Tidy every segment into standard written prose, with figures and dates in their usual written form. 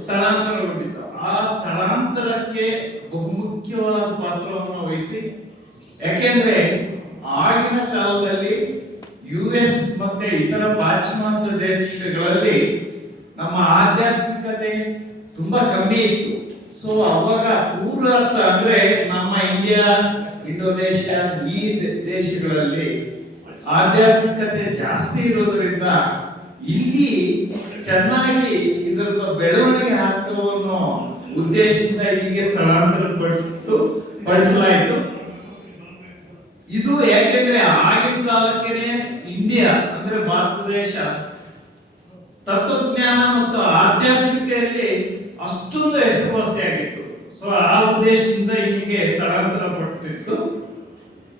ಸ್ಥಳಾಂತರಗೊಂಡಿದ್ದ. ಆ ಸ್ಥಳಾಂತರಕ್ಕೆ ಬಹುಮುಖ್ಯವಾದ ಪಾತ್ರವನ್ನು ವಹಿಸಿ, ಯಾಕೆಂದ್ರೆ ಆಗಿನ ಕಾಲದಲ್ಲಿ US ಮತ್ತೆ ಇತರ ಪಾಶ್ಚಿಮಾತ್ಯ ದೇಶಗಳಲ್ಲಿ ನಮ್ಮ ಆಧ್ಯಾತ್ಮಿಕತೆ ತುಂಬಾ ಕಮ್ಮಿ ಇತ್ತು. ಸೊ ಅವಾಗ ಪೂರ್ವಾರ್ಥ ಅಂದ್ರೆ ನಮ್ಮ ಇಂಡಿಯಾ, ಇಂಡೋನೇಷ್ಯಾ ಈ ದೇಶಗಳಲ್ಲಿ ಆಧ್ಯಾತ್ಮಿಕತೆ ಜಾಸ್ತಿ ಇರೋದ್ರಿಂದ ಇಲ್ಲಿ ಚೆನ್ನಾಗಿ ಇದರ ಬೆಳವಣಿಗೆ ಆಗ್ತವೆ ಅನ್ನೋ ಉದ್ದೇಶದಿಂದ ಇಲ್ಲಿಗೆ ಸ್ಥಳಾಂತರ ಪಡಿಸಲಾಯಿತು. ಇದು ಯಾಕೆಂದ್ರೆ ಆಗಿನ ಕಾಲಕ್ಕೆ ಇಂಡಿಯಾ ಅಂದ್ರೆ ಭಾರತ ದೇಶ ತತ್ವಜ್ಞಾನ ಮತ್ತು ಆಧ್ಯಾತ್ಮಿಕೆಯಲ್ಲಿ ಅಷ್ಟೊಂದು ಹೆಸರುವಾಸಿಯಾಗಿತ್ತು. ಸೊ ಆ ಉದ್ದೇಶದಿಂದ ಇಲ್ಲಿಗೆ ಸ್ಥಳಾಂತರ ಪಟ್ಟಿತ್ತು.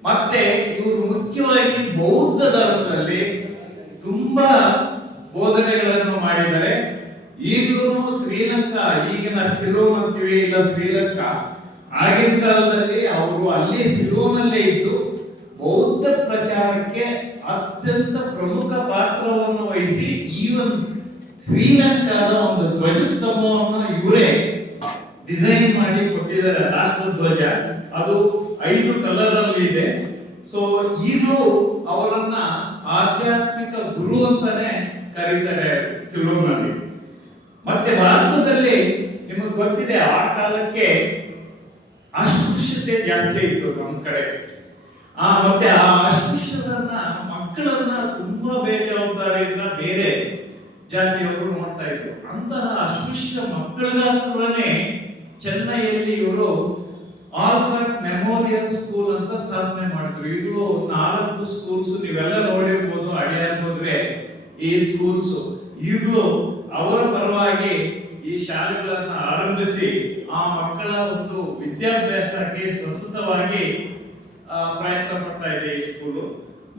ಮತ್ತೆ ಇವರು ಮುಖ್ಯವಾಗಿ ಬೌದ್ಧ ಧರ್ಮದಲ್ಲಿ ತುಂಬಾ ಬೋಧನೆಗಳನ್ನು ಮಾಡಿದ್ದಾರೆ. ಈಗಲೂ ಶ್ರೀಲಂಕಾ, ಈಗಿನ ಸಿಲೋನ್ ಅಂತೀವಿ, ಇಲ್ಲ ಶ್ರೀಲಂಕಾ, ಆಗಿನ ಕಾಲದಲ್ಲಿ ಅವರು ಅಲ್ಲಿ ಸಿಲೋನಲ್ಲೇ ಇದ್ದು ಬೌದ್ಧ ಪ್ರಚಾರಕ್ಕೆ ಅತ್ಯಂತ ಪ್ರಮುಖ ಪಾತ್ರವನ್ನು ವಹಿಸಿ ಈವನ್ ಶ್ರೀಲಂಕಾದ ಒಂದು ಧ್ವಜಸ್ತಂಭವನ್ನು ಇವರೇ ಡಿಸೈನ್ ಮಾಡಿ ಕೊಟ್ಟಿದ್ದಾರೆ. ರಾಷ್ಟ್ರ ಧ್ವಜ ಅದು 5 ಕಲರ್ ಅಲ್ಲಿ ಇದೆ. ಸೊ ಈಗಲೂ ಅವರನ್ನ ಆಧ್ಯಾತ್ಮಿಕ ಗುರು ಅಂತಾನೆ ಕರೀತಾರೆ ಸಿಲೋನ್ನಲ್ಲಿ. ಮತ್ತೆ ಭಾರತದಲ್ಲಿ ನಿಮಗೆ ಗೊತ್ತಿದೆ, ಆ ಕಾಲಕ್ಕೆ ಅಸ್ಪೃಶ್ಯತೆ ಜಾಸ್ತಿ ಇತ್ತು ನಮ್ಮ ಕಡೆ. ಮತ್ತೆ ಆ ಅಸ್ಪೃಶ್ಯರನ್ನ ಮಕ್ಕಳನ್ನ ತುಂಬಾ ಬೇಜವಾಬ್ದಾರಿಯಿಂದ ಬೇರೆ ಜಾತಿಯವರು ನೋಡ್ತಾ ಇದ್ರು. ಅಂತಹ ಅಸ್ಪೃಶ್ಯ ಮಕ್ಕಳಿಗೋಸ್ಕರನೇ ಚೆನ್ನೈಯಲ್ಲಿ ಇವರು ಆಲ್ಬರ್ಟ್ ಮೆಮೋರಿಯಲ್ ಸ್ಕೂಲ್ ಅಂತ ಸ್ಥಾಪನೆ ಮಾಡಿದ್ರು. ಈಗಲೂ 4 ಸ್ಕೂಲ್ಸ್ ನೀವೆಲ್ಲ ನೋಡಿರ್ಬೋದು, ಅಡಿಯಾರ್ ಹೋದ್ರೆ ಈ ಸ್ಕೂಲ್ಸ್ ಈಗಲೂ ಅವರ ಪರವಾಗಿ ಈ ಶಾಲೆಗಳನ್ನ ಆರಂಭಿಸಿ ಆ ಮಕ್ಕಳ ಒಂದು ವಿದ್ಯಾಭ್ಯಾಸಕ್ಕೆ ಸತತವಾಗಿ ಪ್ರಯತ್ನ ಪಡ್ತಾ ಇದೆ ಈ ಸ್ಕೂಲು.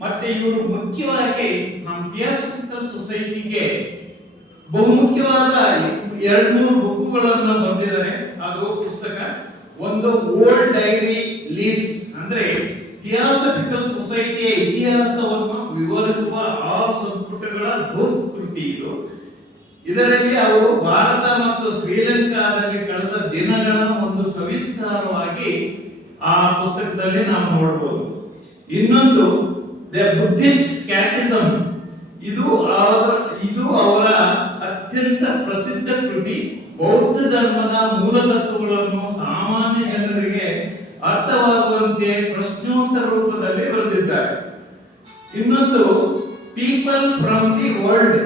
ಮತ್ತೆ ಇವರು ಮುಖ್ಯವಾಗಿ ನಮ್ಮ ಥಿಯಾಸಫಿಕಲ್ ಸೊಸೈಟಿಗೆ ಬಹುಮುಖ್ಯವಾದ 2-3 ಬುಕ್ಗಳನ್ನು ಬರೆದಿದ್ದಾರೆ. ಅದು ಪುಸ್ತಕ ಒಂದು ಓಲ್ಡ್ ಡೈರಿ ಲೀವ್ಸ್, ಅಂದ್ರೆ ಥಿಯಾಸಫಿಕಲ್ ಸೊಸೈಟಿಯ ಇತಿಹಾಸವನ್ನು ವಿವರಿಸುವ 6 ಸಂಪುಟಗಳ ಕೃತಿ ಇದು. ಇದರಲ್ಲಿ ಅವರು ಭಾರತ ಮತ್ತು ಶ್ರೀಲಂಕಾದಲ್ಲಿ ಕಳೆದ ದಿನಗಳ ಒಂದು ಸವಿಸ್ತಾರವಾಗಿ ಆ ಪುಸ್ತಕದಲ್ಲಿ ನಾವು ನೋಡಬಹುದು. ಇನ್ನೊಂದು ದ ಬುದ್ಧಿಸ್ಟ್ ಕ್ಯಾಟಿಸಮ್, ಇದು ಅವರ ಅತ್ಯಂತ ಪ್ರಸಿದ್ಧ ಕೃತಿ. ಬೌದ್ಧ ಧರ್ಮದ ಮೂಲ ತತ್ವಗಳನ್ನು ಸಾಮಾನ್ಯ ಜನರಿಗೆ ಅರ್ಥವಾಗುವಂತೆ ಪ್ರಶ್ನೋತ್ತರ ರೂಪದಲ್ಲಿ ಬರೆದಿದ್ದಾರೆ. ಇನ್ನೊಂದು people from the world,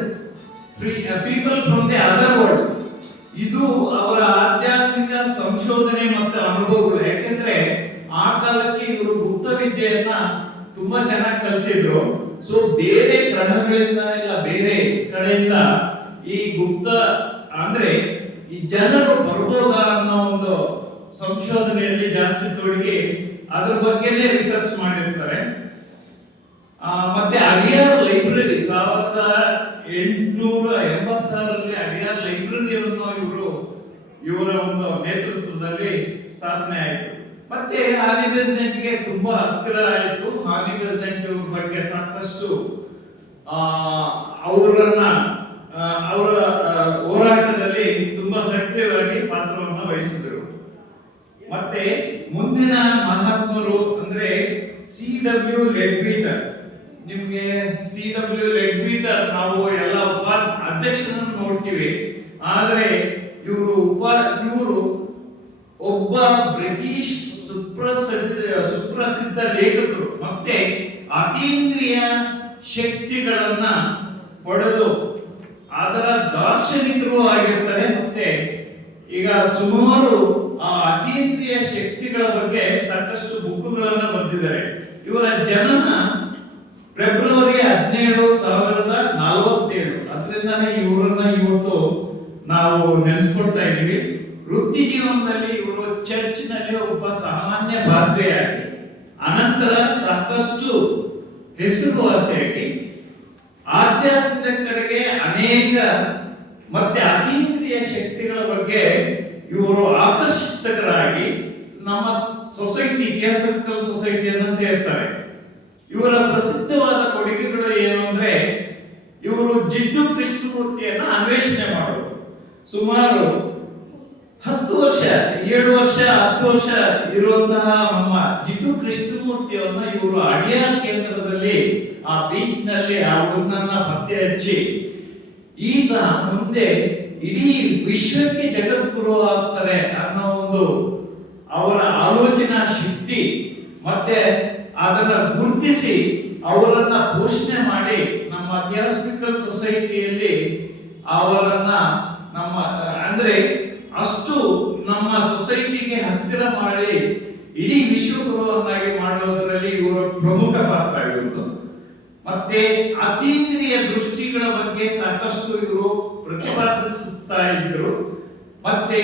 people from the other world, ಇದು ಅವರ ಆಧ್ಯಾತ್ಮಿಕ ಸಂಶೋಧನೆ ಮತ್ತು ಅನುಭವಗಳು. ಯಾಕೆಂದ್ರೆ ಆ ಕಾಲಕ್ಕೆ ಇವರು ಗುಪ್ತ ವಿದ್ಯೆಯನ್ನ ತುಂಬಾ ಚೆನ್ನಾಗಿ ಕಲ್ತಿದ್ರು. ಸೊ ಬೇರೆ ಗ್ರಹಗಳಿಂದ ಇಲ್ಲ ಬೇರೆ ಕಡೆಯಿಂದ ಈ ಗುಪ್ತ ಅಂದ್ರೆ ಈ ಜನರು ಬರ್ಬೋದಾ ಅನ್ನೋ ಒಂದು ಸಂಶೋಧನೆಯಲ್ಲಿ ಜಾಸ್ತಿ ತೊಡಗಿ ಅದ್ರ ಬಗ್ಗೆನೇ ರಿಸರ್ಚ್ ಮಾಡಿರ್ತಾರೆ. ಮತ್ತೆ ಅಡಿಯಾರ್ ಲೈಬ್ರರಿ 1886ರಲ್ಲಿ ಅಡಿಯಾರ್ ಲೈಬ್ರರಿಯನ್ನು ಇವರ ಒಂದು ನೇತೃತ್ವದಲ್ಲಿ ಸ್ಥಾಪನೆ ಆಯಿತು. ಮತ್ತೆ ಹಾನಿ ಬೆಸೆಂಟ್ಗೆ ತುಂಬಾ ಹತ್ತಿರ ಆಯಿತು. ಹಾನಿ ಬೆಸೆಂಟ್ ಇವ್ರ ಬಗ್ಗೆ ಸಾಕಷ್ಟು ಅವರ ಹೋರಾಟದಲ್ಲಿ ತುಂಬಾ ಸಕ್ರಿಯವಾಗಿ ಪಾತ್ರವನ್ನು ವಹಿಸಿದರು. ಮತ್ತೆ ಮುಂದಿನ ಮಹಾತ್ಮರು ಅಂದ್ರೆ C.W. ಲೆಡ್ಬೀಟರ್. ನಿಮ್ಗೆ C.W. ಲೆಡ್ಬೀಟರ್ ನಾವು ಎಲ್ಲ ಅಧ್ಯಕ್ಷರನ್ನು ನೋಡ್ತೀವಿ, ಆದ್ರೆ ಇವರು ಒಬ್ಬ ಬ್ರಿಟಿಷ್ ಸುಪ್ರಸಿದ್ಧ ಲೇಖಕರು. ಮತ್ತೆ ಅತೀಂದ್ರಿಯ ಶಕ್ತಿಗಳನ್ನ ಪಡೆದು ಅದರ ದಾರ್ಶನಿಕರು ಆಗಿರ್ತಾರೆ. ಮತ್ತೆ ಈಗ ಸುಮಾರು ಆ ಅತೀಂದ್ರಿಯ ಶಕ್ತಿಗಳ ಬಗ್ಗೆ ಸಾಕಷ್ಟು ಬುಕ್ಗಳನ್ನು ಬರೆದಿದ್ದಾರೆ. ಇವರ ಜನ್ಮ ಫೆಬ್ರವರಿ 17, 1047. ಅದರಿಂದಾನೇ ಇವರನ್ನ ಇವತ್ತು ನಾವು ನೆನೆಸ್ಕೊಳ್ತಾ ಇದ್ದೀವಿ. ವೃತ್ತಿ ಜೀವನದಲ್ಲಿ ಇವರು ಚರ್ಚ್ನಲ್ಲಿ ಒಬ್ಬ ಸಾಮಾನ್ಯ ಪಾತ್ರೆಯಾಗಿ, ಅನಂತರ ಸಾಕಷ್ಟು ಹೆಸರುವಾಸಿಯಾಗಿ ಆಧ್ಯಾತ್ಮದ ಕಡೆಗೆ ಅನೇಕ ಮತ್ತೆ ಅತೀಂದ್ರಿಯ ಶಕ್ತಿಗಳ ಬಗ್ಗೆ ಇವರು ಆಕರ್ಷಿತರಾಗಿ ನಮ್ಮ ಸೊಸೈಟಿ, ಥಿಯಾಸಫಿಕಲ್ ಸೊಸೈಟಿಯನ್ನ ಸೇರ್ತಾರೆ. ಇವರ ಪ್ರಸಿದ್ಧವಾದ ಕೊಡುಗೆಗಳು ಏನು ಅಂದ್ರೆ ಇವರು ಜಿಡ್ಡು ಕೃಷ್ಣಮೂರ್ತಿಯನ್ನ ಅನ್ವೇಷಣೆ ಮಾಡೋದು. ಸುಮಾರು 10 ವರ್ಷ 7 ವರ್ಷ 10 ವರ್ಷ ಇರುವಂತಹ ನಮ್ಮ ಜಿಡ್ಡು ಕೃಷ್ಣಮೂರ್ತಿಯನ್ನ ಇವರು ಅಡಿಯಾರ್ ಕೇಂದ್ರದಲ್ಲಿ ಆ ಬೀಚ್ ನಲ್ಲಿ ಆ ಹುಡುಗನನ್ನ ಪತ್ತೆ ಹಚ್ಚಿ ಈಗ ಮುಂದೆ ಇಡೀ ವಿಶ್ವಕ್ಕೆ ಜಗದ್ಗುರು ಆಗ್ತಾರೆ ಅನ್ನೋ ಒಂದು ಅವರ ಆಲೋಚನಾ ಶಕ್ತಿ ಮತ್ತೆ ಅದನ್ನ ಗುರುತಿಸಿ ಅವರನ್ನ ಪೋಷಣೆ ಮಾಡಿ ನಮ್ಮ ಥಿಯಾಸಫಿಕಲ್ ಸೊಸೈಟಿಯಲ್ಲಿ ಅವರನ್ನ ನಮ್ಮ ಅಂದ್ರೆ ಅಷ್ಟು ನಮ್ಮ ಸೊಸೈಟಿಗೆ ಹತ್ತಿರ ಮಾಡಿ ಇಡೀ ವಿಶ್ವಗುರುವನ್ನಾಗಿ ಮಾಡುವುದರಲ್ಲಿ ಇವರು ಪ್ರಮುಖ ಪಾತ್ರ ಇರುವುದು. ಮತ್ತೆ ಅತೀಂದ್ರಿಯ ದೃಷ್ಟಿಗಳ ಬಗ್ಗೆ ಸಾಕಷ್ಟು ಇವರು ಪ್ರತಿಪಾದಿಸುತ್ತಾ ಇದ್ರು. ಮತ್ತೆ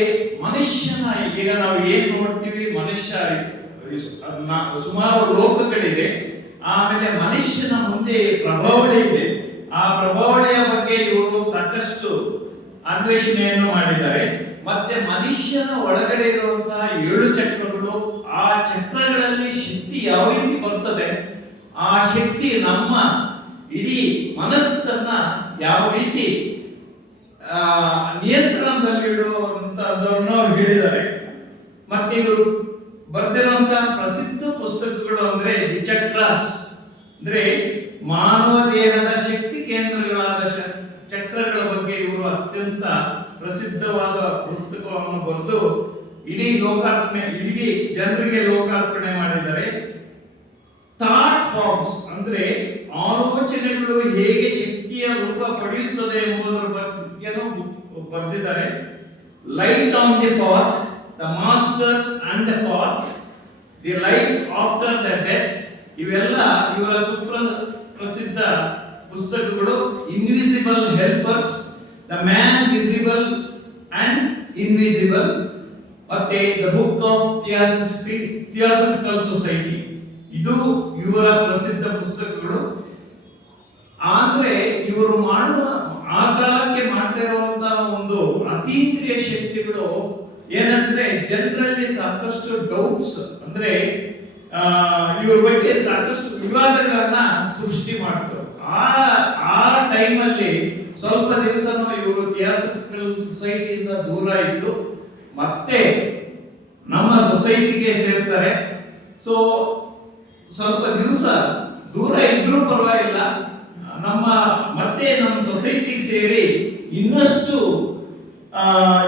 ಮನುಷ್ಯನ ಈಗ ನಾವು ಏನ್ ನೋಡ್ತೀವಿ, ಮನುಷ್ಯ ಸುಮಾರು ಲೋಕಗಳಿದೆ, ಆಮೇಲೆ ಮನುಷ್ಯನ ಮುಂದೆ ಪ್ರಭಾವಳಿ ಇದೆ. ಆ ಪ್ರಭಾವಳಿಯ ಬಗ್ಗೆ ಇವರು ಸಾಕಷ್ಟು ಅನ್ವೇಷಣೆಯನ್ನು ಮಾಡಿದ್ದಾರೆ. ಮತ್ತೆ ಮನುಷ್ಯನ ಒಳಗಡೆ ಇರುವಂತಹ 7 ಚಕ್ರಗಳು, ಆ ಚಕ್ರಗಳಲ್ಲಿ ಶಕ್ತಿ ಯಾವ ರೀತಿ ಬರ್ತದೆ, ಆ ಶಕ್ತಿ ನಮ್ಮ ಇಡೀ ಮನಸ್ಸನ್ನ ಯಾವ ರೀತಿ ನಿಯಂತ್ರಣದಲ್ಲಿಡುವಂತದನ್ನು ಹೇಳಿದ್ದಾರೆ. ಮತ್ತೆ ಇವರು ಬರ್ತಿರುವಂತಹ ಪ್ರಸಿದ್ಧ ಪುಸ್ತಕಗಳು ಅಂದ್ರೆ ದಿ ಚಕ್ರಾಸ್, ಅಂದ್ರೆ ಮಾನವ ದೇಹದ ಶಕ್ತಿ ಕೇಂದ್ರಗಳಾದ ಚಕ್ರಗಳ ಬಗ್ಗೆ ಇವರು ಅತ್ಯಂತ ಪ್ರಸಿದ್ಧವಾದ ಪುಸ್ತಕವನ್ನು ಬರೆದು ಇಡೀ ಜನರಿಗೆ ಲೋಕಾರ್ಪಣೆ ಮಾಡಿದ್ದಾರೆ. ಥಾಟ್ ಫಾರ್ಮ್ಸ್ ಅಂದ್ರೆ ಆಲೋಚನೆಗಳು ಹೇಗೆ ಶಕ್ತಿಯ ರೂಪ ಪಡೆಯುತ್ತದೆ ಎಂಬುದರ ಬಗ್ಗೆನೂ ಬರೆದಿದ್ದಾರೆ. Light on the path, the masters and the path, the life after the death, ಇವೆಲ್ಲ ಇವರ ಪ್ರಸಿದ್ಧ ಪುಸ್ತಕಗಳು. Invisible helpers, the man visible and invisible, ಮತ್ತೆ the book of theosophical society, ಇದು ಇವರ ಪ್ರಸಿದ್ಧ ಪುಸ್ತಕಗಳು. ಆದ್ರೆ ಇವರು ಮಾಡುವ ಆ ಕಾಲಕ್ಕೆ ಮಾಡ್ತಾ ಇರುವಂತಹ ಒಂದು ಅತೀಂದ್ರಿಯ ಶಕ್ತಿಗಳು ಏನಂದ್ರೆ ಜನರಲ್ಲಿ ಸಾಕಷ್ಟು ಡೌಟ್ಸ್, ಅಂದ್ರೆ ಇವ್ರ ಬಗ್ಗೆ ಸಾಕಷ್ಟು ವಿವಾದಗಳನ್ನ ಸೃಷ್ಟಿ ಮಾಡ್ತಾರೆ. ಆ ಟೈಮಲ್ಲಿ ಸ್ವಲ್ಪ ದಿವಸನೂ ಇವರು ಥಿಯಾಸಫಿಕಲ್ ಸೊಸೈಟಿಯಿಂದ ದೂರ ಇದ್ದು ಮತ್ತೆ ನಮ್ಮ ಸೊಸೈಟಿಗೆ ಸೇರ್ತಾರೆ. ಸೊ ಸ್ವಲ್ಪ ದಿವಸ ದೂರ ಇದ್ರೂ ಪರವಾಗಿಲ್ಲ, ಮತ್ತೆ ನಮ್ಮ ಸೊಸೈಟಿಗೆ ಸೇರಿ ಇನ್ನಷ್ಟು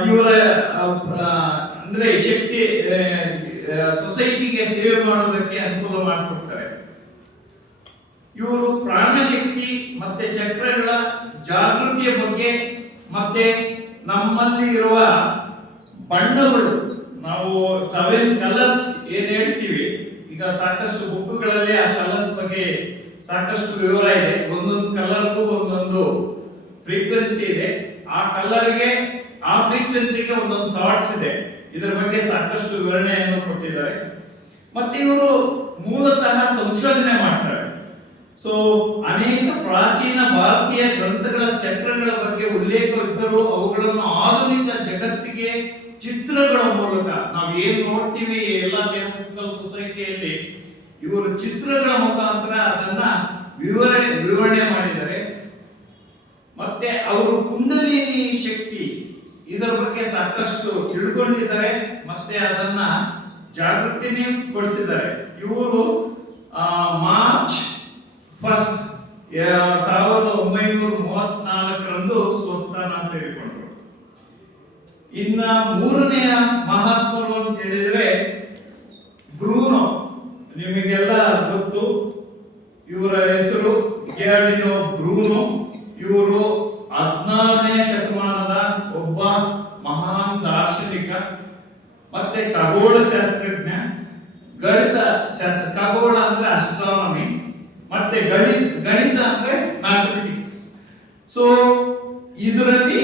ಇವರ ಅಂದ್ರೆ ಶಕ್ತಿ ಸೊಸೈಟಿಗೆ ಸೇವೆ ಮಾಡೋದಕ್ಕೆ ಅನುಕೂಲ ಮಾಡಿಕೊಡ್ತಾರೆ. ಇವರು ಪ್ರಾಣಶಕ್ತಿ ಮತ್ತೆ ಚಕ್ರಗಳ ಜಾಗೃತಿಯ ಬಗ್ಗೆ ಮತ್ತೆ ನಮ್ಮಲ್ಲಿ ಇರುವ ಬಣ್ಣಗಳು, ನಾವು 7 ಕಲರ್ಸ್ ಏನ್ ಹೇಳ್ತೀವಿ, ಈಗ ಸಾಕಷ್ಟು ಬುಕ್ಗಳಲ್ಲಿ ಆ ಕಲರ್ಸ್ ಬಗ್ಗೆ ಸಾಕಷ್ಟು ವಿವರ ಇದೆ. ಒಂದೊಂದು ಕಲರ್ಗೂ ಒಂದೊಂದು ಫ್ರೀಕ್ವೆನ್ಸಿ ಇದೆ. ಆ ಕಲರ್ಗೆ ಆ ಫ್ರೀಕ್ವೆನ್ಸಿಗೆ ಒಂದೊಂದು ಥಾಟ್ಸ್ ಇದೆ. ಇದರ ಬಗ್ಗೆ ಸಾಕಷ್ಟು ವಿವರಣೆಯನ್ನು ಕೊಟ್ಟಿದ್ದಾರೆ. ಮತ್ತೆ ಇವರು ಮೂಲತಃ ಸಂಶೋಧನೆ ಮಾಡ್ತಾರೆ. ಸೊ ಅನೇಕ ಪ್ರಾಚೀನ ಭಾರತೀಯ ಗ್ರಂಥಗಳ ಚಕ್ರಗಳ ಬಗ್ಗೆ ಉಲ್ಲೇಖವಿದ್ದರೂ ಅವುಗಳನ್ನು ಆಧುನಿಕ ಜಗತ್ತಿಗೆ ಚಿತ್ರಗಳ ಮೂಲಕ ನಾವು ಏನ್ ನೋಡ್ತೀವಿ ಎಲ್ಲ ಥಿಯಾಸಫಿಕಲ್ ಸೊಸೈಟಿಯಲ್ಲಿ ಇವರು ಚಿತ್ರಗಳ ಮುಖಾಂತರ ಅದನ್ನ ವಿವರಣೆ ಮಾಡಿದ್ದಾರೆ. ಮತ್ತೆ ಅವರು ಕುಂಡಲಿನಿ ಶಕ್ತಿ ಇದರ ಬಗ್ಗೆ ಸಾಕಷ್ಟು ತಿಳ್ಕೊಂಡಿದ್ದಾರೆ, ಮತ್ತೆ ಅದನ್ನ ಜಾಗೃತಿನೇ ಪಡಿಸಿದ್ದಾರೆ. ಇವರು ಮಾರ್ಚ್ 1, 1934ರಂದು ಸ್ವಸ್ಥಾನ ಸೇರಿಕೊಂಡರು. ಇನ್ನ 3ನೆಯ ಮಹಾತ್ಮರು ಅಂತ ಹೇಳಿದ್ರೆ ಬ್ರೂನೋ, ನಿಮಗೆಲ್ಲ ಗೊತ್ತು, ಇವರ ಹೆಸರು ಗಿಯಾರ್ಡಿನೋ ಬ್ರೂನೋ. ಇವರು 16ನೇ ಶತಮಾನದ ಒಬ್ಬ ಮಹಾನ್ ದಾರ್ಶನಿಕ ಮತ್ತೆ ಖಗೋಳ ಶಾಸ್ತ್ರಜ್ಞ, ಗಣಿತ ಶಾಸ್ತ್ರ, ಖಗೋಳ ಅಂದ್ರೆ ಅಸ್ಟ್ರಾನಮಿ, ಮತ್ತೆ ಗಣಿತ ಅಂದ್ರೆ ಮ್ಯಾಥಮೆಟಿಕ್ಸ್. ಸೊ ಇದರಲ್ಲಿ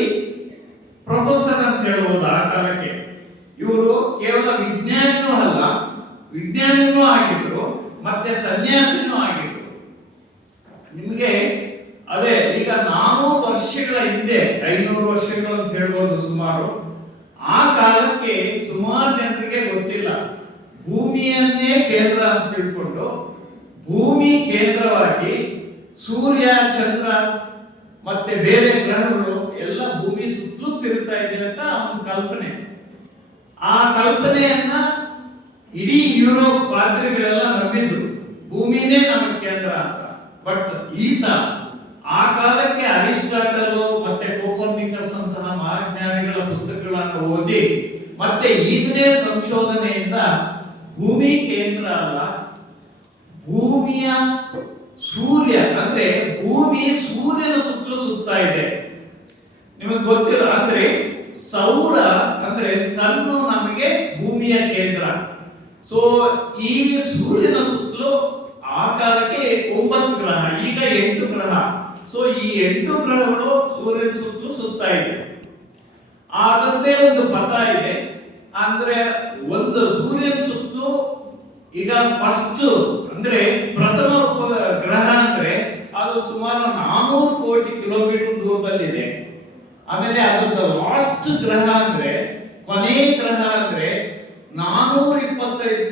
ಪ್ರೊಫೆಸರ್ ಅಂತ ಹೇಳ್ಬೋದು ಆ ಕಾಲಕ್ಕೆ. ಇವರು ಕೇವಲ ವಿಜ್ಞಾನಿನೂ ಆಗಿದ್ರು ಮತ್ತೆ ಸನ್ಯಾಸಿನೂ ಆಗಿದ್ರು. ನಿಮಗೆ ಅದೇ ಈಗ 400 ವರ್ಷಗಳ ಹಿಂದೆ, 500 ವರ್ಷಗಳು ಅಂತ ಹೇಳ್ಬೋದು ಸುಮಾರು, ಆ ಕಾಲಕ್ಕೆ ಸುಮಾರು ಜನರಿಗೆ ಗೊತ್ತಿಲ್ಲ. ಭೂಮಿಯನ್ನೇ ಕೇಂದ್ರ ಅಂತ ತಿಳ್ಕೊಂಡು ಭೂಮಿ ಕೇಂದ್ರವಾಗಿ ಸೂರ್ಯ, ಚಂದ್ರ ಮತ್ತೆ ಬೇರೆ ಗ್ರಹಗಳು ಎಲ್ಲ ಭೂಮಿ ಸುತ್ತಲೂ ತಿರುಗ್ತಾ ಇದೆ ಅಂತ ಒಂದು ಕಲ್ಪನೆ. ಆ ಕಲ್ಪನೆಯನ್ನ ಇಡೀ ಯುರೋಪ್ ಪಾದ್ರಿಗಳೆಲ್ಲ ನಂಬಿದ್ರು, ಭೂಮಿನೇ ನಮ್ಮ ಕೇಂದ್ರ ಅಂತ. ಬಟ್ ಈತ ಆ ಕಾಲಕ್ಕೆ ಅರಿಸ್ಟಾಟಲ್ ಮತ್ತೆ ಕೋಪರ್ನಿಕಸ್ ಅಂತಹ ಮಹಾಜ್ಞಾನಿಗಳ ಪುಸ್ತಕಗಳನ್ನು ಓದಿ ಮತ್ತೆ ಈತನೇ ಸಂಶೋಧನೆಯಿಂದ ಭೂಮಿ ಕೇಂದ್ರ ಅಲ್ಲ, ಭೂಮಿಯ ಸೂರ್ಯ ಅಂದ್ರೆ ಭೂಮಿ ಸೂರ್ಯನ ಸುತ್ತಲೂ ಸುತ್ತಾ ಇದೆ. ನಿಮಗೆ ಗೊತ್ತಿಲ್ಲ ಅಂದ್ರೆ ಸೌರ ಅಂದ್ರೆ ಸನ್ನು ನಮಗೆ ಭೂಮಿಯ ಕೇಂದ್ರ. ಸೊ ಈ ಸೂರ್ಯನ ಸುತ್ತಲೂ ಆ ಕಾಲಕ್ಕೆ 9 ಗ್ರಹ, ಈಗ 8 ಗ್ರಹ. ಸೊ ಈ 8 ಗ್ರಹಗಳು ಸೂರ್ಯನ ಸುತ್ತಲೂ ಸುತ್ತಾ ಇದೆ. ಅದರದ್ದೇ ಒಂದು ಪಥ ಇದೆ. ಅಂದ್ರೆ ಒಂದು ಸೂರ್ಯನ ಸುತ್ತಲೂ ಈಗ ಫಸ್ಟ್ ಅಂದ್ರೆ ಪ್ರಥಮ ಗ್ರಹ ಅಂದ್ರೆ ಅದು ಸುಮಾರು 400 ಕೋಟಿ ಕಿಲೋಮೀಟರ್ ದೂರದಲ್ಲಿದೆ. ಆಮೇಲೆ ಅದರ ಲಾಸ್ಟ್ ಗ್ರಹ ಅಂದ್ರೆ ಕೊನೆ ಗ್ರಹ ಅಂದ್ರೆ 425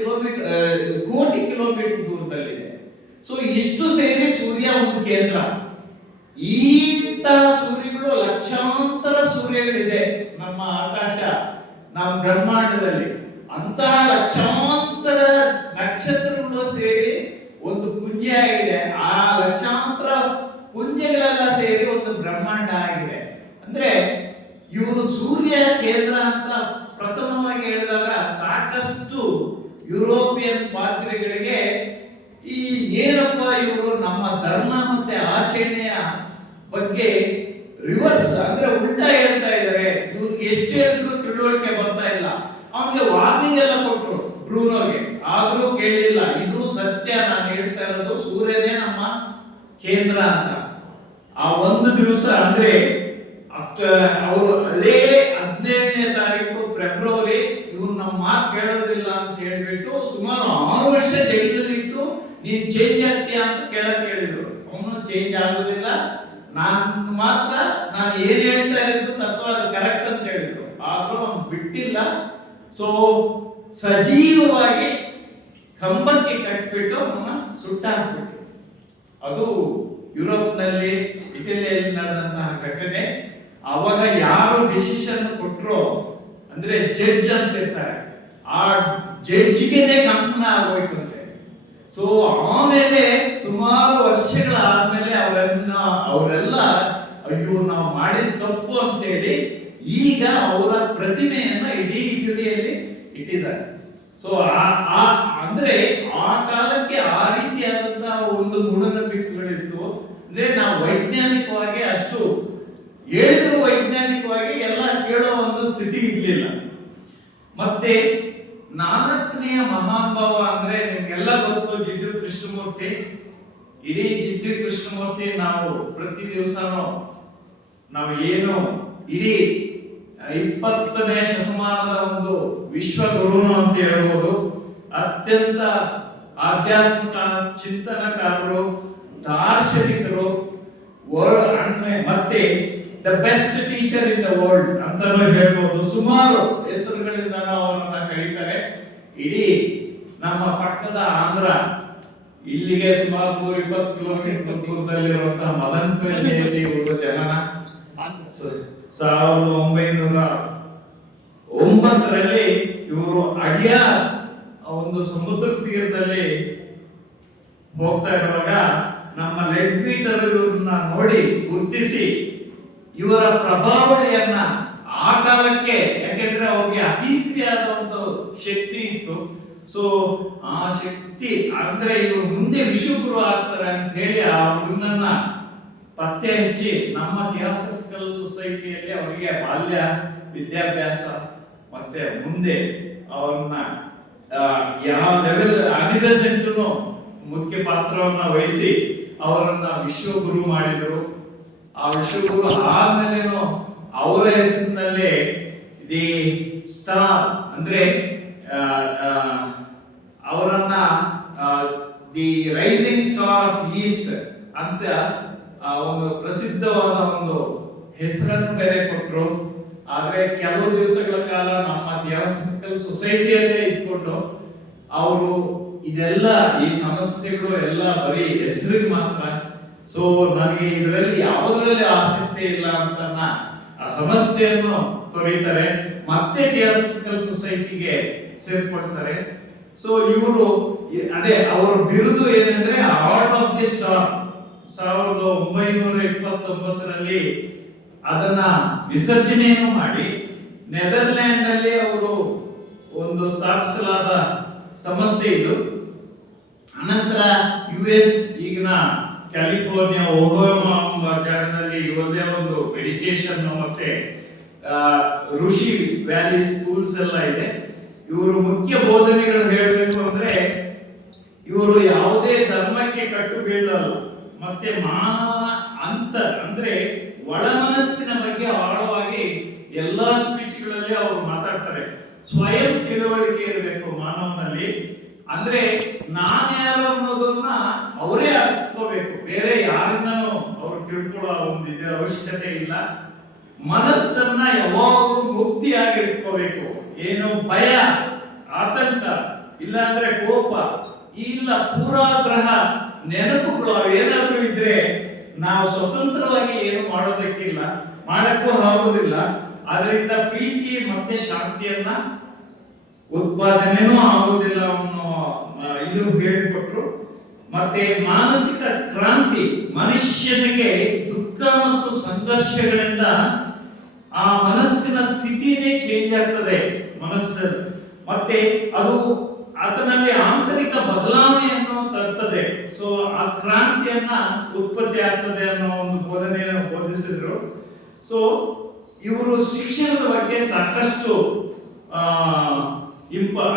ಕೋಟಿ ಕಿಲೋಮೀಟರ್ ದೂರದಲ್ಲಿದೆ. ಸೊ ಇಷ್ಟು ಸೇರಿ ಸೂರ್ಯ ಒಂದು ಕೇಂದ್ರ. ಈತ ಸೂರ್ಯಗಳು ಲಕ್ಷಾಂತರ ಸೂರ್ಯಗಳಿದೆ ನಮ್ಮ ಆಕಾಶ, ನಮ್ಮ ಬ್ರಹ್ಮಾಂಡದಲ್ಲಿ. ಅಂತಹ ಲಕ್ಷಾಂತರ ನಕ್ಷತ್ರಗಳು ಸೇರಿ ಒಂದು ಪುಂಜ ಆಗಿದೆ. ಆ ಲಕ್ಷಾಂತರ ಪುಂಜಗಳೆಲ್ಲ ಸೇರಿ ಒಂದು ಬ್ರಹ್ಮಾಂಡ ಆಗಿದೆ. ಅಂದ್ರೆ ಇವರು ಸೂರ್ಯ ಕೇಂದ್ರ ಅಂತ ಪ್ರಥಮವಾಗಿ ಹೇಳಿದಾಗ ಸಾಕಷ್ಟು ಯುರೋಪಿಯನ್ ಪಾದ್ರಿಗಳಿಗೆ ಈ ಏನಪ್ಪ ಇವರು ನಮ್ಮ ಧರ್ಮ ಮತ್ತೆ ಆಚರಣೆಯ ಬಗ್ಗೆ ರಿವರ್ಸ್ ಅಂದ್ರೆ ಉಲ್ಟಾ ಹೇಳ್ತಾ ಇದ್ದಾರೆ, ಇವ್ರಿಗೆ ಎಷ್ಟು ಹೇಳಿದ್ರು ತಿಳುವಳಿಕೆ ಬರ್ತಾ ಇಲ್ಲ. ಅವನಿಗೆ ವಾರ್ನಿಂಗ್ ಎಲ್ಲ ಕೊಟ್ಟರು ಬ್ರೂನೋಗೆ, ಆದ್ರೂ ಕೇಳಲಿಲ್ಲ. ಇದು ಸತ್ಯ, ನಾನು ಹೇಳ್ತಾ ಇರೋದು ಸೂರ್ಯನೇ ನಮ್ಮ ಕೇಂದ್ರ ಅಂತ. ಆ ಒಂದು ದಿವಸ ಅಂದ್ರೆ ಅವರು ಅಲ್ಲೇ 17ನೇ ತಾರೀಕು ಫೆಬ್ರವರಿ ಇವ್ರು ನಮ್ಮ ಮಾತು ಕೇಳೋದಿಲ್ಲ ಅಂತ ಹೇಳ್ಬಿಟ್ಟು ಸುಮಾರು 6 ವರ್ಷ ಜೈಲಲ್ಲಿಟ್ಟು ನೀನ್ ಚೇಂಜ್ ಆಗ್ತೀಯ ಅಂತ ಕೇಳಿದ್ರು. ಅವನು ಚೇಂಜ್ ಆಗೋದಿಲ್ಲ, ನಾನು ಏನ್ ಹೇಳ್ತಾ ಇರೋದು ತತ್ವ ಅದು ಕರೆಕ್ಟ್ ಅಂತ ಹೇಳಿದ್ರು. ಆದ್ರೂ ಅವ್ನು ಬಿಟ್ಟಿಲ್ಲ. ಸೊ ಸಜೀವವಾಗಿ ಕಂಬಕ್ಕೆ ಕಟ್ಬಿಟ್ಟು ಅವನ್ನ ಸುಟ್ಟಾಕ್ಬಿಟ್ಟು, ಅದು ಯುರೋಪ್ನಲ್ಲಿ ಇಟಲಿಯಲ್ಲಿ ನಡೆದಂತಹ ಘಟನೆ. ಅವಾಗ ಯಾರು ಡಿಸಿಷನ್ ಕೊಟ್ರೋ ಅಂದ್ರೆ ಜಡ್ಜ್ ಅಂತ ಇರ್ತಾರೆ, ಆ ಜಡ್ಜ್ಗೆನೆ ಕಂಪನ ಆಗೋಯ್ತಂತೆ. ಸೊ ಆಮೇಲೆ ಸುಮಾರು ವರ್ಷಗಳಾದ್ಮೇಲೆ ಅವರೆಲ್ಲ ಅಯ್ಯೋ ನಾವು ಮಾಡಿದ ತಪ್ಪು ಅಂತೇಳಿ ಈಗ ಅವರ ಪ್ರತಿಮೆಯನ್ನ ಇಡೀ ಇಟಲಿಯಲ್ಲಿ ಇಟ್ಟಿದ್ದಾರೆ. ಸೊ ಅಂದ್ರೆ ಆ ಕಾಲಕ್ಕೆ ಆ ರೀತಿಯಾದಂತಹ ಒಂದು ಮೂಢನಂಬಿಕೆಗಳಿತ್ತು. ಅಂದ್ರೆ ನಾವು ವೈಜ್ಞಾನಿಕವಾಗಿ ಅಷ್ಟು ಹೇಳಿದ್ರು ವೈಜ್ಞಾನಿಕವಾಗಿ ಎಲ್ಲ ಕೇಳೋ ಒಂದು ಸ್ಥಿತಿ ಇರಲಿಲ್ಲ. ಮತ್ತೆ 4ನೆಯ ಮಹಾನುಭಾವ ಅಂದ್ರೆ ನಿಮ್ಗೆಲ್ಲ ಗೊತ್ತು, ಜಿಡ್ಡು ಕೃಷ್ಣಮೂರ್ತಿ. ಇಡೀ ಜಿಡ್ಡು ಕೃಷ್ಣಮೂರ್ತಿ ನಾವು ಪ್ರತಿ ದಿವಸನೂ ನಾವು ಏನು ಇಡೀ 20ನೇ ಶತಮಾನದ ಒಂದು ವಿಶ್ವಗುರುನು ಅಂತ ಹೇಳ್ಬೋದು. ಅತ್ಯಂತ ಆಧ್ಯಾತ್ಮಿಕ ಚಿಂತನಕಾರರು, ದಾರ್ಶನಿಕರು, ಮತ್ತೆ the best teacher in the world ಅಂತಾನೂ ಹೇಳ್ಬೋದು. ಸುಮಾರು ಹೆಸರುಗಳಿಂದ ಅವರನ್ನ ಕರೀತಾರೆ. ಇಡೀ ನಮ್ಮ ಪಕ್ಕದ ಆಂಧ್ರ, ಇಲ್ಲಿಗೆ ಸುಮಾರು 120 ಕಿಲೋಮೀಟರ್ ದೂರದಲ್ಲಿರುವಂತಹ ಮದನಪಲ್ಲಿಯಲ್ಲಿ ಇವರು ಜನನ. 1909ರಲ್ಲಿ ಇವರು ಅಡಿಯಾರ್ ಒಂದು ಸಮುದ್ರ ತೀರದಲ್ಲಿ ಹೋಗ್ತಾ ಇರುವಾಗ ನಮ್ಮ ಲೆಡ್ ಮೀಟರ್ ಇವ್ರನ್ನ ನೋಡಿ ಗುರುತಿಸಿ ಇವರ ಪ್ರಭಾವಳಿಯನ್ನ ಆ ಕಾಲಕ್ಕೆ, ಯಾಕೆಂದ್ರೆ ಅವ್ರಿಗೆ ಅತೀತಿಯಾದ ಒಂದು ಶಕ್ತಿ ಇತ್ತು. ಸೊ ಆ ಶಕ್ತಿ ಅಂದ್ರೆ ಇವರು ಮುಂದೆ ವಿಶ್ವಗುರು ಆಗ್ತಾರೆ ಅಂತ ಹೇಳಿ ಆ ಹುಡುಗನನ್ನ ಪತ್ತೆ ಹಚ್ಚಿ ನಮ್ಮ ಥಿಯಾಸಫಿಕಲ್ ಸೊಸೈಟಿಯಲ್ಲಿ ಅವರಿಗೆ ಬಾಲ್ಯ ವಿದ್ಯಾಭ್ಯಾಸ ಮತ್ತೆ ಮುಂದೆ ಅವ್ರನ್ನ ಯಾವ ಲೆವೆಲ್ ಅನಿಬೆಸೆಂಟ್ನು ಮುಖ್ಯ ಪಾತ್ರವನ್ನ ವಹಿಸಿ ಅವರನ್ನ ವಿಶ್ವಗುರು ಮಾಡಿದ್ರು. ಆ ವಿಶ್ವಗುರು ಆದ್ಮೇಲೇನು ಅವರ ಹೆಸರಿನಲ್ಲೇ ದಿ ಸ್ಟಾರ್ ಅಂದ್ರೆ ಅವರನ್ನ the rising star of east ಅಂತ ಒಂದು ಪ್ರಸಿದ್ಧವಾದ ಒಂದು ಹೆಸರನ್ನು ಬೇರೆ ಕೊಟ್ಟರು. ಆದ್ರೆ ಕೆಲವು ದಿವಸಗಳ ಕಾಲ ನಮ್ಮ ಥಿಯಾಸಫಿಕಲ್ ಸೊಸೈಟಿಯಲ್ಲೇ ಇದ್ಕೊಂಡು ಅವರು ಇದೆಲ್ಲ ಈ ಸಮಸ್ಯೆಗಳು ಎಲ್ಲ ಬರೀ ಹೆಸರಿಗೆ ಮಾತ್ರ. ಸೊ ನನಗೆ ಇದರಲ್ಲಿ ಯಾವುದರಲ್ಲಿ ಆಸಕ್ತಿ ಇಲ್ಲ ಅಂತ ಆ ಸಮಸ್ಯೆಯನ್ನು ತೊರೆಯುತ್ತಾರೆ, ಮತ್ತೆ ಥಿಯಾಸಫಿಕಲ್ ಸೊಸೈಟಿಗೆ ಸೇರ್ಕೊಳ್ತಾರೆ. ಸೊ ಇವರು ಅದೇ ಅವರ ಬಿರುದು ಏನಂದ್ರೆ ಆರ್ಡರ್ ಆಫ್ ದಿ ಸ್ಟಾರ್. 1929ರಲ್ಲಿ ಅದನ್ನ ವಿಸರ್ಜನೆಯನ್ನು ಮಾಡಿ ನೆದರ್ಲ್ಯಾಂಡ್ ಅಲ್ಲಿ ಅವರು ಒಂದು ಸ್ಥಾಪಿಸಲಾದ ಸಂಸ್ಥೆ ಇದು. ಅನಂತರ US ಈಗಿನ ಕ್ಯಾಲಿಫೋರ್ನಿಯಾ ಓಹೋಮಾ ಎಂಬ ಜಾಗದಲ್ಲಿ ಇವರದೇ ಒಂದು ಮೆಡಿಟೇಷನ್ ಮತ್ತೆ ಋಷಿ ವ್ಯಾಲಿ ಸ್ಕೂಲ್ಸ್ ಎಲ್ಲ ಇದೆ. ಇವರು ಮುಖ್ಯ ಬೋಧನೆಗಳು ಹೇಳಬೇಕು ಅಂದ್ರೆ ಇವರು ಯಾವುದೇ ಧರ್ಮಕ್ಕೆ ಕಟ್ಟು ಬೀಳಲ್ಲ, ಮತ್ತೆ ಮಾನವನ ಅಂದ್ರೆ ಒಳ ಮನಸ್ಸಿನ ಬಗ್ಗೆ ಆಳವಾಗಿ ಎಲ್ಲಾ ಸ್ಪೀಚ್ಗಳಲ್ಲಿ ಅವರು ಮಾತಾಡ್ತಾರೆ. ಸ್ವಯಂ ತಿಳುವಳಿಕೆ ಇರಬೇಕು ಮಾನವನಲ್ಲಿ, ಅಂದ್ರೆ ನಾನು ಯಾರು ಅನ್ನೋದನ್ನ ಅವರೇ ಅರ್ಥಕೋಬೇಕು, ಬೇರೆ ಯಾರಿಂದನೂ ಅವ್ರು ತಿಳ್ಕೊಳ್ಳೋ ಒಂದು ಇದೆ ಅವಶ್ಯಕತೆ ಇಲ್ಲ. ಮನಸ್ಸನ್ನ ಯಾವಾಗಲೂ ಮುಕ್ತಿಯಾಗಿ ಇಟ್ಕೋಬೇಕು. ಏನು ಭಯ, ಆತಂಕ, ಇಲ್ಲ ಅಂದ್ರೆ ಕೋಪ, ಇಲ್ಲ ಪೂರ್ವಾಗ್ರಹ ನೆನಪುಗಳು ಅವೇನಾದ್ರೂ ಇದ್ರೆ ನಾವು ಸ್ವತಂತ್ರವಾಗಿ ಏನು ಮಾಡೋದಕ್ಕಿಲ್ಲ, ಮಾಡಕ್ಕೂ ಆಗುವುದಿಲ್ಲ. ಅದರಿಂದ ಪ್ರೀತಿ ಮತ್ತೆ ಶಾಂತಿಯನ್ನ ಉತ್ಪಾದನೆನೂ ಆಗುವುದಿಲ್ಲ ಅನ್ನೋ ಇದು ಹೇಳಿಕೊಟ್ರು. ಮತ್ತೆ ಮಾನಸಿಕ ಕ್ರಾಂತಿ, ಮನುಷ್ಯನಿಗೆ ದುಃಖ ಮತ್ತು ಸಂಘರ್ಷಗಳಿಂದ ಆ ಮನಸ್ಸಿನ ಸ್ಥಿತಿನೇ ಚೇಂಜ್ ಆಗ್ತದೆ ಮನಸ್ಸು, ಮತ್ತೆ ಅದು ಆತನಲ್ಲಿ ಆಂತರಿಕ ಬದಲಾವಣೆಯನ್ನು ತರ್ತದೆ. ಸೊ ಆ ಕ್ರಾಂತಿಯನ್ನ ಉತ್ಪತ್ತಿ ಆಗ್ತದೆ ಅನ್ನೋ ಒಂದು ಬೋಧನೆಯನ್ನು ಬೋಧಿಸಿದ್ರು. ಸೊ ಇವರು ಶಿಕ್ಷಣದ ಬಗ್ಗೆ ಸಾಕಷ್ಟು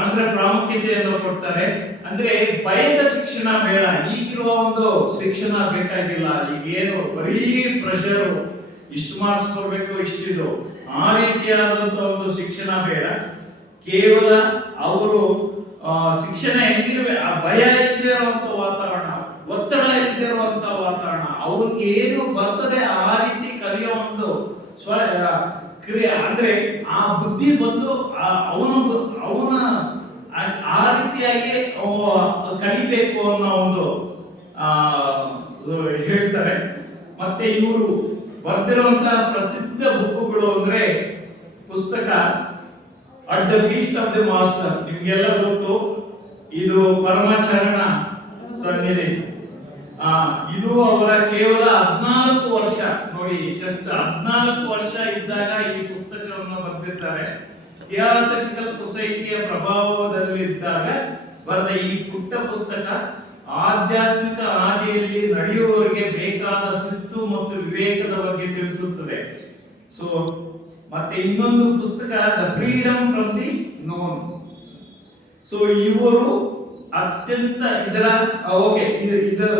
ಅಂದ್ರೆ ಪ್ರಾಮುಖ್ಯತೆಯನ್ನು ಕೊಡ್ತಾರೆ. ಅಂದ್ರೆ ಭಯದ ಶಿಕ್ಷಣ ಬೇಡ, ಈಗಿರುವ ಒಂದು ಶಿಕ್ಷಣ ಬೇಕಾಗಿಲ್ಲ. ಈಗೇನು ಬರೀ ಪ್ರೆಷರ್, ಇಷ್ಟು ಮಾರ್ಕ್ಸ್ ಕೊಡ್ಬೇಕು, ಇಷ್ಟಿದು, ಆ ರೀತಿಯಾದಂತ ಒಂದು ಶಿಕ್ಷಣ ಬೇಡ. ಕೇವಲ ಅವರು ಶಿಕ್ಷಣ ಹೆಂಗಿರ್ಬೇಕು, ಆ ಭಯ ಇಲ್ಲದೆ ಇರುವಂತ ವಾತಾವರಣ, ಒತ್ತಡ ಇಲ್ಲದೆ ಇರುವಂತ ವಾತಾವರಣ, ಅವ್ರಿಗೆ ಏನು ಬರ್ತದೆ ಆ ರೀತಿ ಕಲಿಯೋ ಒಂದು ಕ್ರಿಯೆ, ಅಂದ್ರೆ ಆ ಬುದ್ಧಿ ಬಂದು ಅವನ ಆ ರೀತಿಯಾಗಿ ಕಲಿಬೇಕು ಅನ್ನೋ ಒಂದು ಹೇಳ್ತಾರೆ. ಮತ್ತೆ ಇವರು ಬರ್ದಿರುವಂತಹ ಪ್ರಸಿದ್ಧ ಬುಕ್ಕುಗಳು ಅಂದ್ರೆ ಪುಸ್ತಕ at the feet of the master, ನಿಮ್ಗೆಲ್ಲ ಗೊತ್ತು. ಇದು ಪರಮಾಚರಣ ಸನ್ನಿಧಿ. ಇದು ಅವರ ಕೇವಲ 14 ವರ್ಷ, ನೋಡಿ ಜಸ್ಟ್ 14 ವರ್ಷ ಇದ್ದಾಗ ಈ ಪುಸ್ತಕವನ್ನು ಬರೆದಿದ್ದಾರೆ. ಥಿಯಾಸಫಿಕಲ್ ಸೊಸೈಟಿಯ ಪ್ರಭಾವದಲ್ಲಿದ್ದಾಗ ಬರೆದ ಈ ಪುಟ್ಟ ಪುಸ್ತಕ ಆಧ್ಯಾತ್ಮಿಕ ಹಾದಿಯಲ್ಲಿ ನಡೆಯುವವರಿಗೆ ಬೇಕಾದ ಶಿಸ್ತು ಮತ್ತು ವಿವೇಕದ ಬಗ್ಗೆ ತಿಳಿಸುತ್ತದೆ. ಸೊ ಮತ್ತೆ ಇನ್ನೊಂದು ಪುಸ್ತಕ the freedom from the known. So ಇವರು ಅತ್ಯಂತ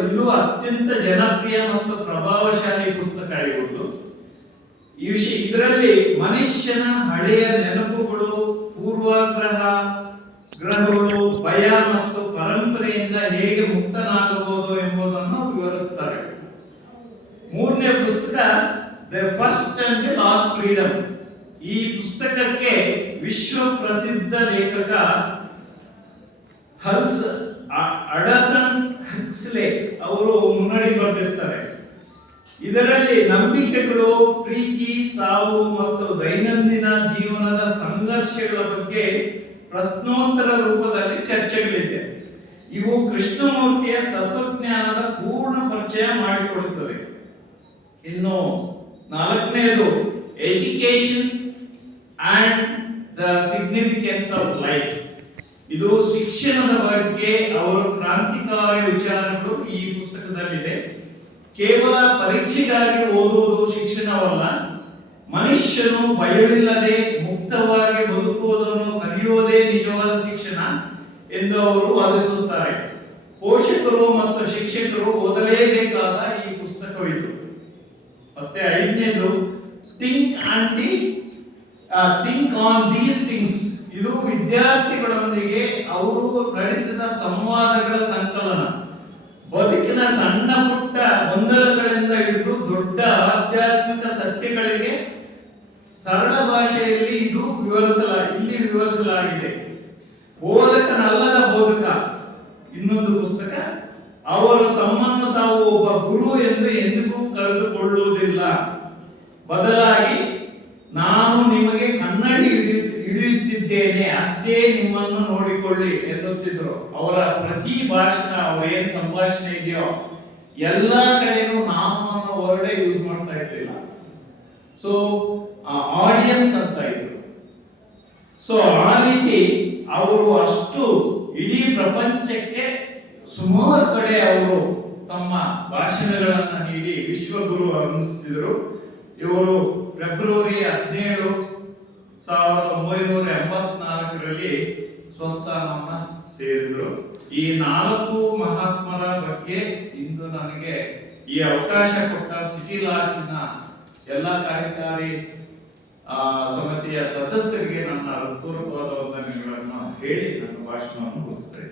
ಇದು ಅತ್ಯಂತ ಜನಪ್ರಿಯ ಮತ್ತು ಪ್ರಭಾವಶಾಲಿ ಪುಸ್ತಕ ಇರುವುದು. ಇದರಲ್ಲಿ ಮನುಷ್ಯನ ಹಳೆಯ ನೆನಪುಗಳು, ಪೂರ್ವಾಗ್ರಹಗಳು, ಭಯ ಮತ್ತು ಪರಂಪರೆಯಿಂದ ಹೇಗೆ ಮುಕ್ತನಾಗಬಹುದು ಎಂಬುದನ್ನು ವಿವರಿಸುತ್ತಾರೆ. ಮೂರನೇ ಪುಸ್ತಕ the first and the last freedom. ಈ ಪುಸ್ತಕಕ್ಕೆ ವಿಶ್ವ ಪ್ರಸಿದ್ಧ ಲೇಖಕ ಅಡಸನ್ ಹಕ್ಸ್ಲೆ ಅವರು ಮುನ್ನಡಿ ಬರೆದಿರ್ತಾರೆ. ಇದರಲ್ಲಿ ನಂಬಿಕೆಗಳು, ಪ್ರೀತಿ, ಸಾವು ಮತ್ತು ದೈನಂದಿನ ಜೀವನದ ಸಂಘರ್ಷಗಳ ಬಗ್ಗೆ ಪ್ರಶ್ನೋತ್ತರ ರೂಪದಲ್ಲಿ ಚರ್ಚೆಗಳಿದೆ. ಇವು ಕೃಷ್ಣಮೂರ್ತಿಯ ತತ್ವಜ್ಞಾನದ ಪೂರ್ಣ ಪರಿಚಯ ಮಾಡಿಕೊಡುತ್ತದೆ. ಇನ್ನು 4ನೇದು education and the significance of life. ಇದು ಶಿಕ್ಷಣದ ಬಗ್ಗೆ ಅವರ ಕ್ರಾಂತಿಕಾರಿ ವಿಚಾರಗಳು ಈ ಪುಸ್ತಕದಲ್ಲಿದೆ. ಕೇವಲ ಪರೀಕ್ಷೆಗಾಗಿ ಓದುವುದು ಶಿಕ್ಷಣವಲ್ಲ, ಮನುಷ್ಯನು ಭಯವಿಲ್ಲದೆ ಮುಕ್ತವಾಗಿ ಬದುಕುವುದನ್ನು ಕಲಿಯುವುದೇ ನಿಜವಾದ ಶಿಕ್ಷಣ ಎಂದು ಅವರು ವಾದಿಸುತ್ತಾರೆ. ಪೋಷಕರು ಮತ್ತು ಶಿಕ್ಷಕರು ಓದಲೇಬೇಕಾದ ಈ ಪುಸ್ತಕವಿದು. ಮತ್ತೆ 5ನೇದು ಥಿಂಕ್ ಆನ್ ದೀಸ್ ಥಿಂಗ್ಸ್. ಇದು ವಿದ್ಯಾರ್ಥಿಗಳೊಂದಿಗೆ ಅವರು ನಡೆಸಿದ ಸಂವಾದಗಳ ಸಂಕಲನ. ಬದುಕಿನ ಸಣ್ಣ ಪುಟ್ಟ ಗೊಂದಲಗಳಿಂದ ಹಿಡಿದು ದೊಡ್ಡ ಆಧ್ಯಾತ್ಮಿಕ ಸತ್ಯಗಳಿಗೆ ಸರಳ ಭಾಷೆಯಲ್ಲಿ ಇದು ವಿವರಿಸಲಾಗಿದೆ. ಬೋಧಕನಲ್ಲದ ಬೋಧಕ. ಇನ್ನೊಂದು ಪುಸ್ತಕ, ಅವರು ತಮ್ಮನ್ನು ತಾವು ಒಬ್ಬ ಗುರು ಎಂದು ಎಂದಿಗೂ ಕರೆದುಕೊಳ್ಳುವುದಿಲ್ಲ, ಬದಲಾಗಿ ನಾನು ನಿಮಗೆ ಕನ್ನಡಿ ಹಿಡಿಯುತ್ತಿದ್ದೇನೆ, ಅಷ್ಟೇ ನಿಮ್ಮನ್ನು ನೋಡಿಕೊಳ್ಳಿ ಎನ್ನುತ್ತಿದ್ರು. ಅವರ ಪ್ರತಿ ಭಾಷಣ, ಅವ್ರ ಏನ್ ಸಂಭಾಷಣೆ ಇದೆಯೋ ಎಲ್ಲಾ ಕಡೆನೂ ನಾನು ಅನ್ನೋ ವರ್ಡೇ ಯೂಸ್ ಮಾಡ್ತಾ ಇರ್ಲಿಲ್ಲ. ಸೊ ಆಡಿಯನ್ಸ್ ಅಂತ ಇದ್ರು. ಸೊ ಆ ರೀತಿ ಅವರು ಅಷ್ಟು ಇಡೀ ಪ್ರಪಂಚಕ್ಕೆ ಸುಮಾರು ಕಡೆ ಅವರು ತಮ್ಮ ಭಾಷಣಗಳನ್ನ ನೀಡಿ ವಿಶ್ವಗುರು ಅನ್ನಿಸಿದರು. ಇವರು ಫೆಬ್ರವರಿ 17, 1984ರಲ್ಲಿ ಸ್ವಸ್ಥಾನವನ್ನ ಸೇರಿದರು. ಈ 4 ಮಹಾತ್ಮರ ಬಗ್ಗೆ ಇಂದು ನನಗೆ ಈ ಅವಕಾಶ ಕೊಟ್ಟ ಸಿಟಿ ಲಾಡ್ಜ್ನ ಎಲ್ಲ ಕಾರ್ಯಕಾರಿ ಸಮಿತಿಯ ಸದಸ್ಯರಿಗೆ ನನ್ನ ಹೃತ್ಪೂರ್ವಕವಾದ ವಂದನೆಗಳನ್ನು ಹೇಳಿ ನನ್ನ ಭಾಷಣವನ್ನು ಮುಗಿಸ್ತೇನೆ.